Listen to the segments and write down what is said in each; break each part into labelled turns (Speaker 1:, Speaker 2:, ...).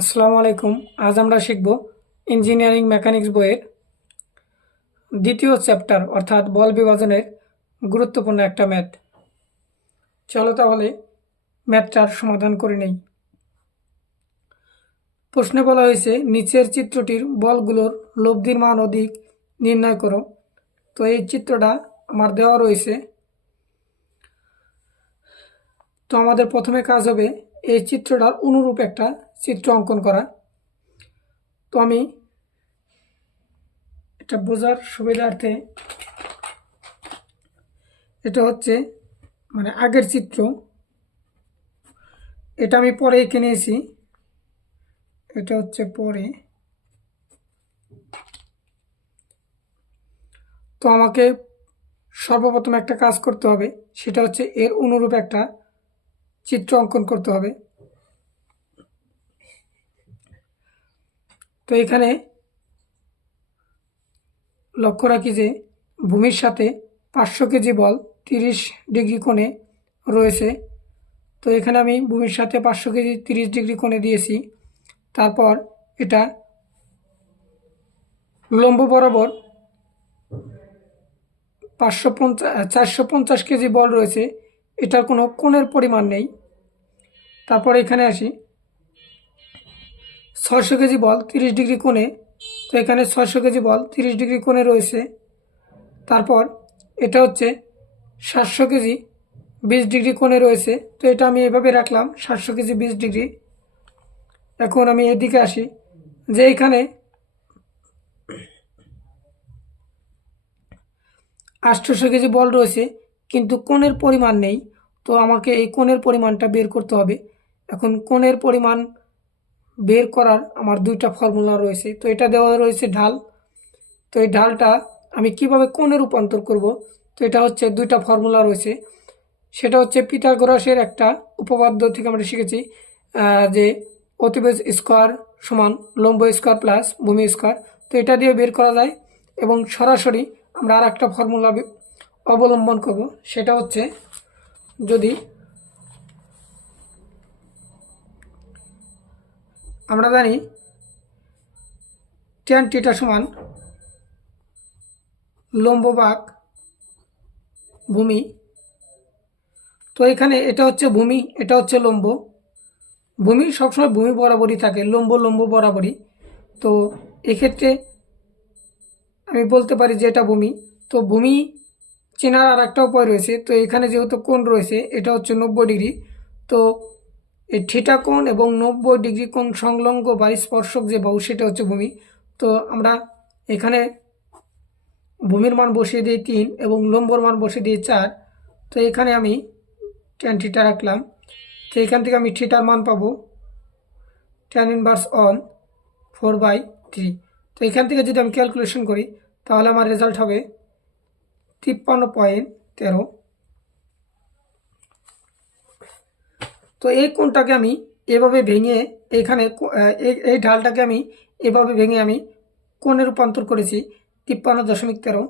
Speaker 1: আসসালামু আলাইকুম। আজ আমরা শিখব ইঞ্জিনিয়ারিং মেকানিক্স বইয়ের দ্বিতীয় চ্যাপ্টার, অর্থাৎ বল বিভাজনের গুরুত্বপূর্ণ একটা ম্যাথ। চলো তাহলে ম্যাথটার সমাধান করে নেই। প্রশ্নে বলা হয়েছে, নিচের চিত্রটির বলগুলোর লব্ধির মান অধিক, নির্ণয় করো। তো এই চিত্রটা আমার দেওয়া রয়েছে। তো আমাদের প্রথমে কাজ হবে, এই চিত্রটার অনুরূপ একটা চিত্র অঙ্কন করা তো আমি এটা বোঝার সুবিধার্থে এটা হচ্ছে মানে আগের চিত্র। এটা আমি পরে এঁকে নিয়েছি এটা হচ্ছে পরে। তো আমাকে সর্বপ্রথম একটা কাজ করতে হবে, সেটা হচ্ছে এর অনুরূপ একটা চিত্র অঙ্কন করতে হবে। তো এখানে লক্ষ্য রাখি যে ভূমির সাথে পাঁচশো কেজি বল তিরিশ ডিগ্রি কোণে রয়েছে। তো এখানে আমি ভূমির সাথে পাঁচশো কেজি তিরিশ ডিগ্রি কোণে দিয়েছি। তারপর এটা লম্ব বরাবর পাঁচশো পঞ্চাশ চারশো পঞ্চাশ কেজি বল রয়েছে। এটার কোনো কোণের পরিমাণ নেই। তারপর এখানে আসি। ছয়শো কেজি বল তিরিশ ডিগ্রি কোণে, তো এখানে ছয়শো কেজি বল তিরিশ ডিগ্রি কোণে রয়েছে। তারপর এটা হচ্ছে সাতশো কেজি বিশ ডিগ্রি কোণে রয়েছে, তো এটা আমি এভাবে রাখলাম, সাতশো কেজি বিশ ডিগ্রি। এখন আমি এদিকে আসি, যে এখানে আটশোশো কেজি বল রয়েছে, কিন্তু কোণের পরিমাণ নেই, তো আমাকে এই কোণের পরিমাণটা বের করতে হবে। এখন কোণের পরিমাণ বের করার আমার দুইটা ফর্মুলা রয়েছে। তো এটা দেওয়া রয়েছে ঢাল। তো এই ঢালটা আমি কীভাবে কোণে রূপান্তর করব? তো এটা হচ্ছে দুইটা ফর্মুলা রয়েছে। সেটা হচ্ছে পিথাগোরাসের একটা উপপাদ্য থেকে আমরা শিখেছি যে অতিবেজ স্কোয়ার সমান লম্ব স্কোয়ার প্লাস ভূমি স্কোয়ার। তো এটা দিয়ে বের করা যায় এবং সরাসরি আমরা আর একটা ফর্মুলা অবলম্বন করব। সেটা হচ্ছে যদি আমরা জানি টেন টিটা সমান লম্ব ভূমি। তো এখানে এটা হচ্ছে ভূমি, এটা হচ্ছে লম্ব। ভূমি সবসময় ভূমি বরাবরই থাকে, লম্ব লম্ব বরাবরই। তো এক্ষেত্রে আমি বলতে পারি যে এটা ভূমি। তো ভূমি চেনার আর একটা উপায় রয়েছে। তো এখানে যেহেতু কোণ রয়েছে, এটা হচ্ছে নব্বই ডিগ্রি। তো এই থিটা কোণ এবং নব্বই ডিগ্রি কোণ সংলগ্ন বা স্পর্শক যে বাহু, সেটা হচ্ছে ভূমি। তো আমরা এখানে ভূমির মান বসিয়ে দিই তিন এবং লম্বর মান বসিয়ে দিই চার। তো এখানে আমি টেন থিটা রাখলাম। তো এখান থেকে আমি থিটার মান পাবো tan inverse on four by three তো এখান থেকে যদি আমি ক্যালকুলেশন করি, তাহলে আমার রেজাল্ট হবে তিপ্পান্ন পয়েন্ট তেরো। তো এই কোণটাকে আমি এভাবে ভেঙে এখানে এই ঢালটাকে আমি এভাবে ভেঙে আমি কোণে রূপান্তর করেছি তিপ্পান্ন দশমিক তেরো।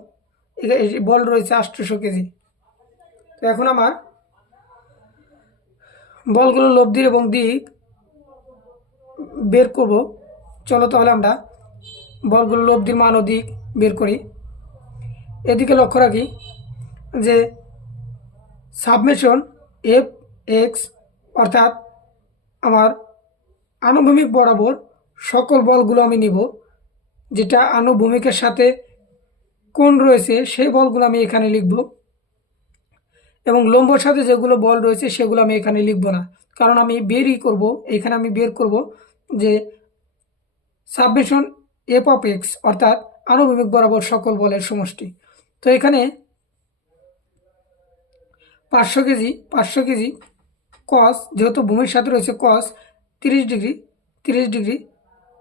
Speaker 1: বল রয়েছে আটশোশো কেজি। তো এখন আমার বলগুলো লব্ধির এবং দিক বের করব। চলো তাহলে আমরা বলগুলো লব্ধির মান ও দিক বের করি। এদিকে লক্ষ্য রাখি যে সাবমেশন এফ এক্স অর্থাৎ আমার আনুভূমিক বরাবর সকল বলগুলো আমি নিব। যেটা আনুভূমিকের সাথে কোন রয়েছে, সেই বলগুলো আমি এখানে লিখব। এবং লম্বর সাথে যেগুলো বল রয়েছে, সেগুলো আমি এখানে লিখব না। কারণ আমি বেরই করব, এখানে আমি বের করব যে সাবমিশন এফ অফ এক্স অর্থাৎ আনুভূমিক বরাবর সকল বলের সমষ্টি। তো এখানে পাঁচশো কেজি পাঁচশো কেজি কস যেহেতু ভূমির সাথে রয়েছে কস তিরিশ ডিগ্রি তিরিশ ডিগ্রি।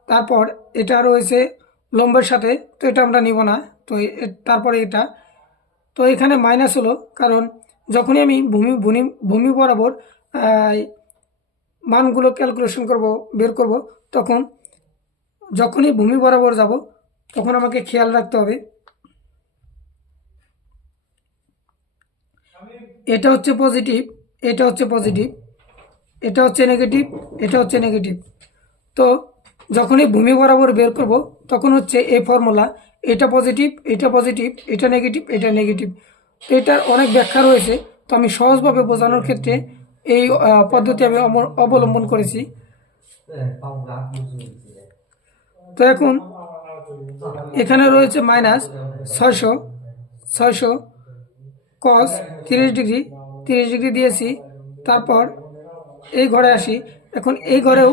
Speaker 1: তারপর এটা রয়েছে লম্বের সাথে, তো এটা আমরা নিব না। তো তারপরে এটা। তো এখানে মাইনাস হলো, কারণ যখনই আমি ভূমি ভূমি ভূমি বরাবর মানগুলো ক্যালকুলেশন করব, বের করব, তখন যখনই ভূমি বরাবর যাব, তখন আমাকে খেয়াল রাখতে হবে। এটা হচ্ছে পজিটিভ এটা হচ্ছে পজিটিভ এটা হচ্ছে নেগেটিভ এটা হচ্ছে নেগেটিভ তো যখনই ভূমি বরাবর বের করব, তখন হচ্ছে এই ফর্মুলা এটা পজিটিভ এটা পজিটিভ এটা নেগেটিভ এটা নেগেটিভ তো এটার অনেক ব্যাখ্যা রয়েছে, তো আমি সহজভাবে বোঝানোর ক্ষেত্রে এই পদ্ধতি আমি অবলম্বন করেছি। তো এখন এখানে রয়েছে মাইনাস ছয়শো ছয়শো কস তিরিশ ডিগ্রি তিরিশ ডিগ্রি দিয়েছি, তারপর এই ঘরে আসি। এখন এই ঘরেও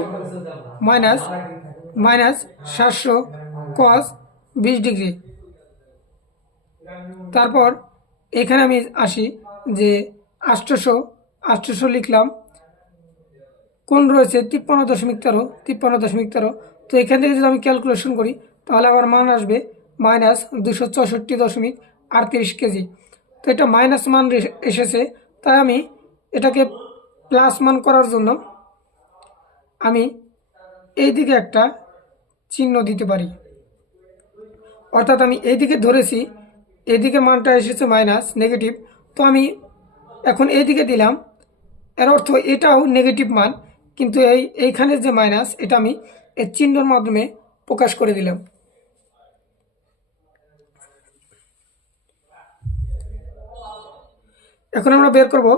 Speaker 1: মাইনাস মাইনাস সাতশো কস বিশ ডিগ্রি। তারপর এখানে আমি আসি যে আষ্টশো আষ্টশো লিখলাম। কোন রয়েছে তিপ্পান্ন দশমিক তেরো, তিপ্পান্ন দশমিক তেরো। তো এখান থেকে যদি আমি ক্যালকুলেশন করি, তাহলে আমার মান আসবে মাইনাস দুশো চৌষট্টি দশমিক আটত্রিশ কেজি। তো এটা মাইনাস মান এসেছে তাই আমি এটাকে প্লাস মান করার জন্য আমি এই দিকে একটা চিহ্ন দিতে পারি। অর্থাৎ আমি এইদিকে ধরেছি এদিকে মানটা এসেছে মাইনাস নেগেটিভ তো আমি এখন এইদিকে দিলাম। এর অর্থ এটাও নেগেটিভ মান, কিন্তু এই এইখানের যে মাইনাস এটা আমি এই চিহ্নর মাধ্যমে প্রকাশ করে দিলাম। এখন আমরা বের করব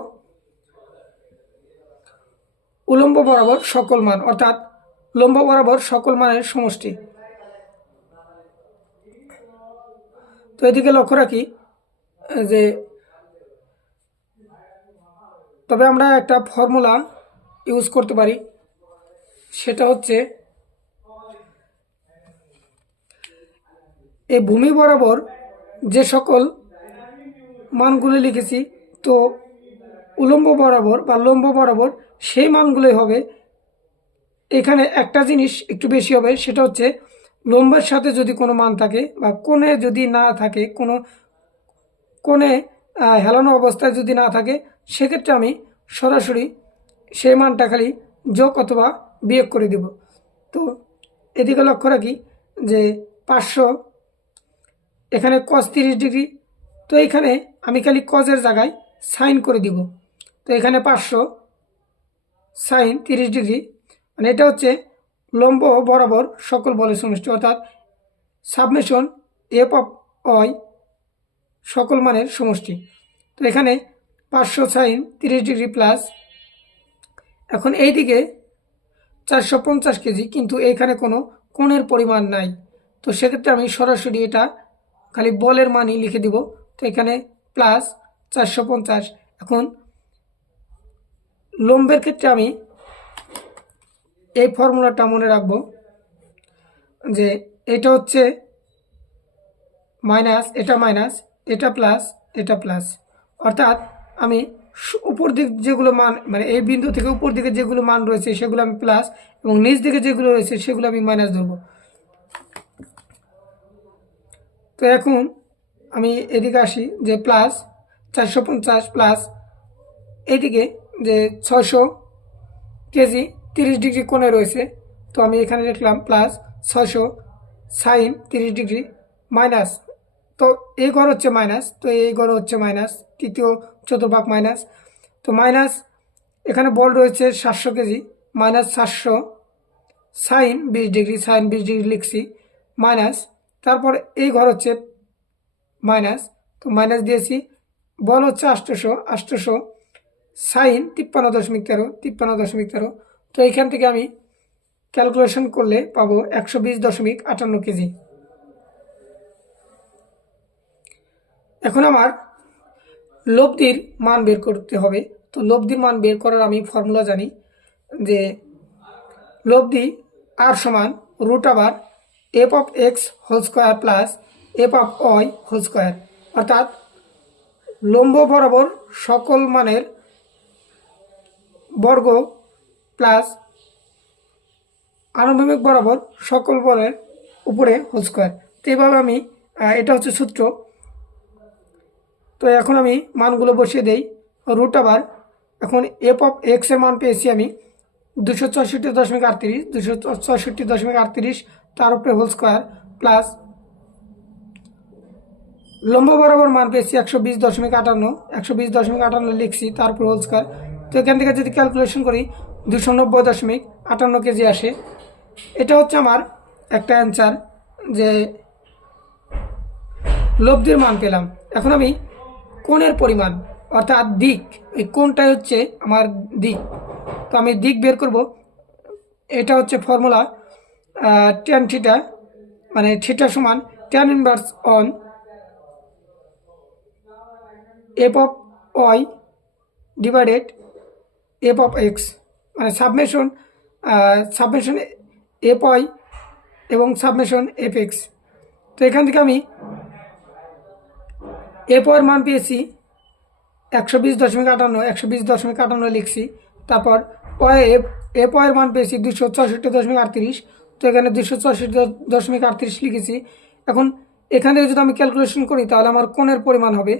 Speaker 1: উলম্ব বরাবর সকল মান, অর্থাৎ লম্ব বরাবর সকল মানের সমষ্টি। তো এদিকে লক্ষ্য রাখি, যে তবে আমরা একটা ফর্মুলা ইউজ করতে পারি, সেটা হচ্ছে এই ভূমি বরাবর যে সকল মানগুলো লিখেছি তো উলম্ব বরাবর বা লম্ব বরাবর সেই মানগুলোই হবে। এখানে একটা জিনিস একটু বেশি হবে, সেটা হচ্ছে লম্বের সাথে যদি কোনো মান থাকে বা কোণে যদি না থাকে, কোনো কোণে হেলানো অবস্থায় যদি না থাকে, সেক্ষেত্রে আমি সরাসরি সেই মানটা খালি যোগ অথবা বিয়োগ করে দেব। তো এদিকে লক্ষ্য রাখি যে পাঁচশো, এখানে কস তিরিশ ডিগ্রি, তো এখানে আমি খালি কজের জায়গায় সাইন করে দিব। তো এখানে পাঁচশো সাইন তিরিশ ডিগ্রি। মানে এটা হচ্ছে লম্ব বরাবর সকল বলের সমষ্টি। অর্থাৎ সাবমেশন এফ অফ অয় সকল মানের সমষ্টি। তো এখানে পাঁচশো সাইন তিরিশ ডিগ্রি প্লাস এখন এই দিকে চারশো পঞ্চাশ কেজি, কিন্তু এইখানে কোনো কোণের পরিমাণ নাই। তো সেক্ষেত্রে আমি সরাসরি এটা খালি বলের মানই লিখে দিব। তো এখানে প্লাস চারশো পঞ্চাশ। এখন লম্বের ক্ষেত্রে আমি এই ফর্মুলাটা মনে রাখব যে এটা হচ্ছে মাইনাস, এটা মাইনাস, এটা প্লাস এটা প্লাস। অর্থাৎ আমি উপর দিক যেগুলো মান মানে এই বিন্দু থেকে উপর দিকে যেগুলো মান রয়েছে সেগুলো আমি প্লাস এবং নিচ দিকে যেগুলো রয়েছে সেগুলো আমি মাইনাস ধরবো। তো এখন আমি এদিকে আসি যে প্লাস চারশো পঞ্চাশ প্লাস এদিকে যে ছশো কেজি তিরিশ ডিগ্রি কোণে রয়েছে, তো আমি এখানে লিখলাম প্লাস ছশো সাইন তিরিশ ডিগ্রি মাইনাস তো এই ঘর হচ্ছে মাইনাস তো এই ঘর হচ্ছে মাইনাস তৃতীয় চতুর্ভাগ মাইনাস তো মাইনাস এখানে বল রয়েছে সাতশো কেজি মাইনাস সাতশো সাইন বিশ ডিগ্রি, সাইন বিশ ডিগ্রি লিখছি মাইনাস তারপর এই ঘর হচ্ছে মাইনাস তো মাইনাস দিয়েছি বল হচ্ছে আষ্টশো আষ্টশো সাইন তিপ্পান্ন দশমিক তেরো, তিপ্পান্ন দশমিক তেরো। তো এইখান থেকে আমি ক্যালকুলেশন করলে পাবো একশো বিশ দশমিক আটান্ন কেজি। এখন আমার লব্ধির মান বের করতে হবে। তো লব্ধির মান বের করার আমি ফর্মুলা জানি যে লব্ধি আর সমান রুট আবার F of X whole square plus F of Y whole square অর্থাৎ লম্ব বরাবর সকল মানের বর্গ প্লাস আনুভূমিক বরাবর সকল বলের উপরে হোল স্কোয়ার। তো এইভাবে আমি এটা হচ্ছে সূত্র। তো এখন আমি মানগুলো বসিয়ে দেই। রুট আবার, এখন এফ অফ এক্সের মান পেয়েছি আমি দুশো চৌষট্টি দশমিক আটত্রিশ, দুশো চৌষট্টি দশমিক আটত্রিশ, তার উপরে হোল স্কোয়ার, প্লাস লম্ব বরাবর মান পেয়েছি একশো বিশ দশমিক আটান্ন, একশো বিশ দশমিক আটান্ন লিখছি, তারপর হোল স্কোয়ার তো এখান থেকে যদি ক্যালকুলেশন করি, দুশো নব্বই দশমিক আটান্ন কেজি আসে। এটা হচ্ছে আমার একটা অ্যান্সার যে লব্ধির মান পেলাম। এখন আমি কোণের পরিমাণ, অর্থাৎ দিক এই কোণটাই হচ্ছে আমার দিক। তো আমি দিক বের করব। এটা হচ্ছে ফর্মুলা টেন থিটা মানে থিটা সমান tan inverse on F of Y divided F of X মানে সাবমেশন সাবমেশন এফ ওয়াই এবং সাবমেশন এফ এক্স তো এখান থেকে আমি এফ ওয়ার মান পেয়েছি একশো বিশ দশমিক আটান্ন, একশো বিশ দশমিক আটান্ন লিখছি। তারপর ওয়াই এফ এফ ওয়াইয়ের মান পেয়েছি দুশো চৌষট্টি দশমিক আটত্রিশ। তো এখানে দুশো চৌষট্টি দশমিক আটত্রিশ লিখেছি। এখন এখান থেকে যদি আমি ক্যালকুলেশন করি, তাহলে আমার কোণের পরিমাণ হবে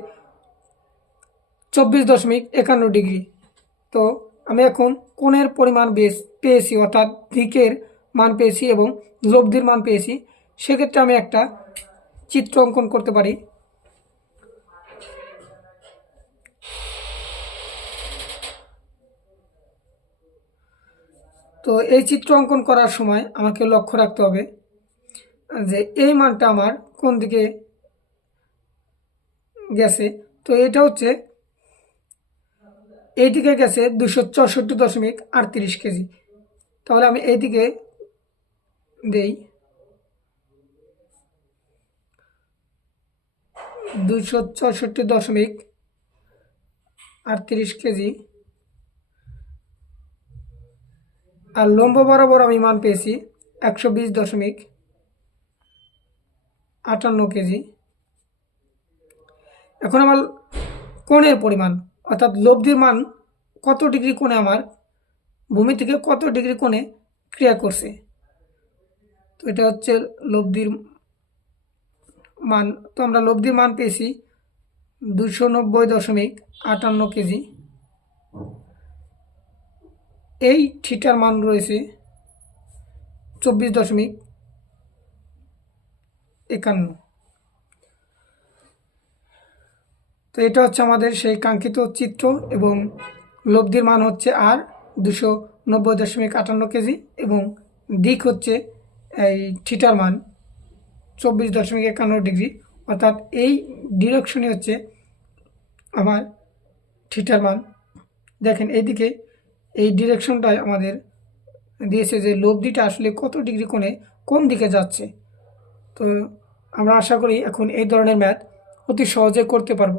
Speaker 1: চব্বিশ দশমিক একান্ন ডিগ্রি। তো আমি এখন কোণের পরিমাণ বেশ পেয়েছি, অর্থাৎ দিকের মান পেয়েছি এবং লব্ধির মান পেয়েছি। সেক্ষেত্রে আমি একটা চিত্র অঙ্কন করতে পারি। তো এই চিত্র অঙ্কন করার সময় আমাকে লক্ষ্য রাখতে হবে যে এই মানটা আমার কোন দিকে গেছে। তো এটা হচ্ছে এইদিকে গেছে দুশো চৌষট্টি দশমিক আটত্রিশ কেজি। তাহলে আমি এইদিকে দেই দুশো চৌষট্টি দশমিক আটত্রিশ কেজি। আর লম্ব বরাবর আমি মান পেয়েছি একশো বিশ দশমিক আটান্ন কেজি। এখন আমার কোণের পরিমাণ অর্থাৎ লব্ধির মান কত ডিগ্রি কোণে আমার? ভূমি থেকে কত ডিগ্রি কোণে ক্রিয়া করছে? তো এটা হচ্ছে লব্ধির মান। তো আমরা লব্ধির মান পেয়েছি দুশো নব্বই দশমিক আটান্ন কেজি। এই থিটার মান রয়েছে চব্বিশ দশমিক একান্ন। তো এটা হচ্ছে আমাদের সেই কাঙ্ক্ষিত চিত্র এবং লব্ধির মান হচ্ছে আর দুশো নব্বই দশমিক আটান্ন কেজি এবং দিক হচ্ছে এই থিটার মান চব্বিশ দশমিক একান্ন ডিগ্রি। অর্থাৎ এই ডিরেকশনই হচ্ছে আমার থিটার মান। দেখেন এইদিকে এই ডিরেকশনটাই আমাদের দিয়েছে যে লব্ধিটা আসলে কত ডিগ্রি কোণে কোন দিকে যাচ্ছে। তো আমরা আশা করি এখন এই ধরনের ম্যাথ অতি সহজে করতে পারব।